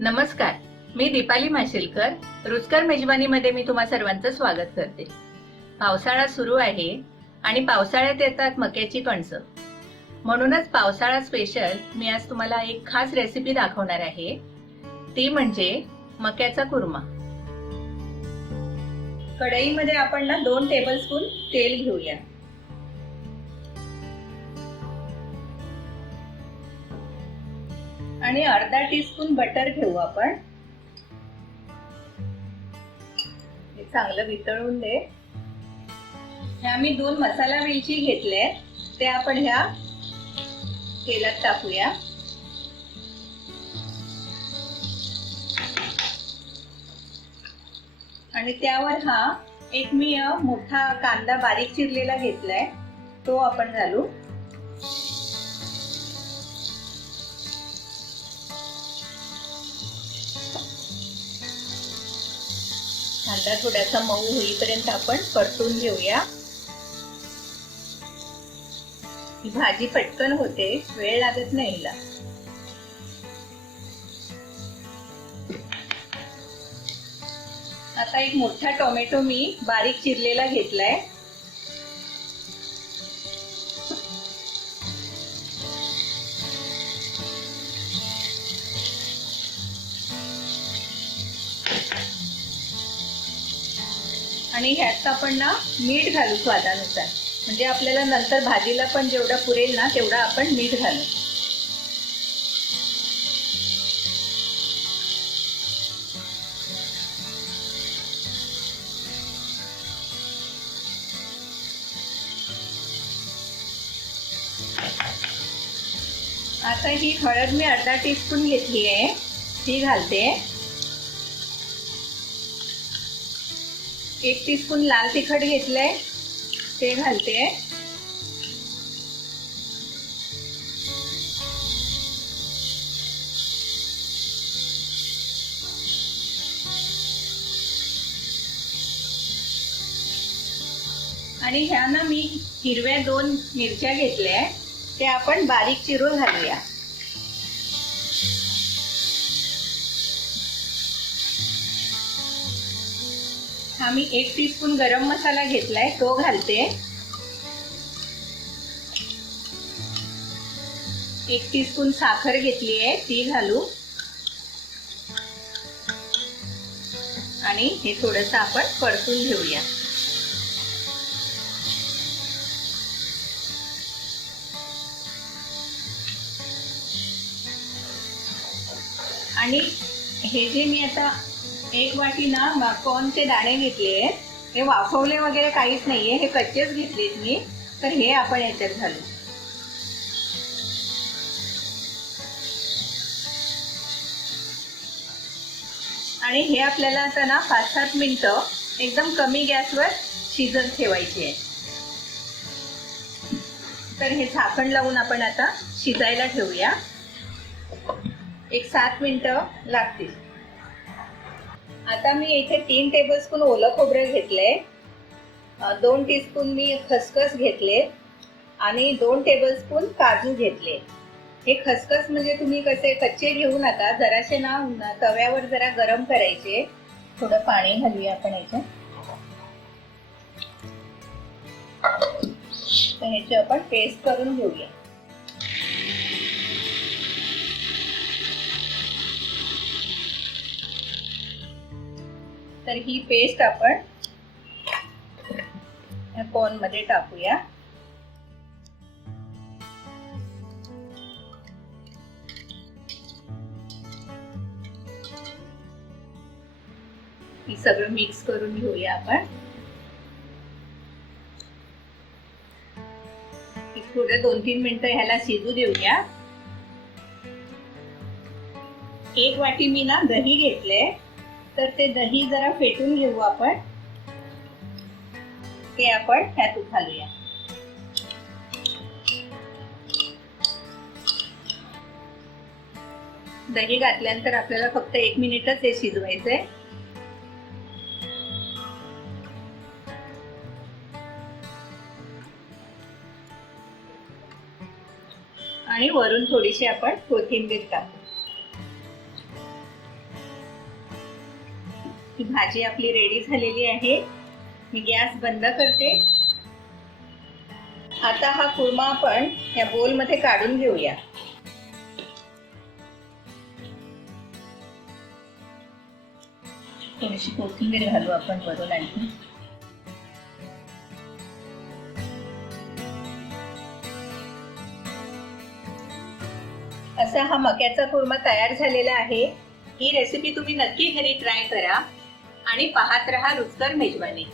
नमस्कार, मी दीपाली माशेलकर. रुचकर मेजवानीमध्ये मी तुम्हा सर्वांचं स्वागत करते. पावसाळा सुरू आहे आणि पावसाळ्यात येतात मक्याची कणसं. म्हणूनच पावसाळा स्पेशल मी आज तुम्हाला एक खास रेसिपी दाखवणार आहे. ती म्हणजे मक्याचा कुर्मा. कढईमध्ये आपण 2 टेबलस्पून तेल घेऊया. आणि अर्धा टीस्पून बटर घेऊ आपण. हे चांगलं वितळून दे. ह्या मी 2 मसाला वेलची घेतले, ते आपण ह्या तेलात टाकूया. आणि त्यावर हा एक मी मोठा कांदा बारीक चिरलेला घेतलाय, तो आपण घालू. कांदा थोडासा मऊ होईपर्यंत आपण परतून घेऊया. ही भाजी पटकन होते, वेळ लागत नाही हिला. आता एक मोठा टोमॅटो मी बारीक चिरलेला घेतलाय. आणि ह्यात आपण मीठ घालू स्वादानुसार, म्हणजे आपल्याला नंतर भाजीला पण जेवढा पुरेल ना तेवढा आपण मीठ घालू. आता ही हळद मी अर्धा टीस्पून घेतली आहे, ती घालते. 1 टीस्पून लाल तिखट घेतलंय, ते घालते. आणि ह्या मी हिरव्या 2 मिरच्या घेतल्या, ते आपण बारीक चिरून घालूया. हा मी 1 टीस्पून गरम मसाला घेतलाय, तो घालते. 1 टीस्पून साखर घेतली आहे, ती घालू. आणि हे थोडंसं आपण परतून घेऊया. आणि हे जे मी आता 1 वाटी कॉर्नचे दाणे घेतले, हे वाफवले वगैरे काहीच नाहीये, हे कच्चेच घेतलेत मी. तर हे आपण याच्यात घालू. आणि हे आपल्याला आता 5-7 मिनिटं एकदम कमी गॅसवर शिजत ठेवायचे आहे. तर हे झाकण लावून आपण आता शिजायला ठेवूया. एक 7 मिनिटं लागतील. आता मी इथे 3 टेबलस्पून ओलं खोबरं घेतले, 2 टीस्पून मी खसखस घेतले आणि 2 टेबलस्पून काजू घेतले. हे खसखस म्हणजे तुम्ही कसे कच्चे घेऊ नका, जराशे तव्यावर जरा गरम करायचे. थोडं पाणी घालूया आपण याच्यात. तर ह्याची आपण पेस्ट करून घेऊया. तर ही पेस्ट आपण या कॉर्न मध्ये टाकूया. ही सगळं मिक्स करून घेऊया आपण. थोडं 2-3 मिनिटं ह्याला शिजू देऊया. 1 वाटी मी दही घेतले, तर ते दही जरा फेटून घेऊ आपण. ते आपण ह्यात घालूया. दही घातल्यानंतर आपल्याला फक्त 1 मिनिटच हे शिजवायचंय. आणि वरून थोडीशी आपण कोथिंबीर टाकू. ही भाजी आपली रेडी झालेली आहे. मी गॅस बंद करते. आता हा कुर्मा आपण या बोलमध्ये काढून घेऊया. थोडीशी कोथिंबीर घालू आपण वरून आणखी. असा हा मक्याचा कुर्मा तयार झालेला आहे. ही रेसिपी तुम्ही नक्की घरी ट्राय करा आणि पाहत रहा रुचकर मेजवानी.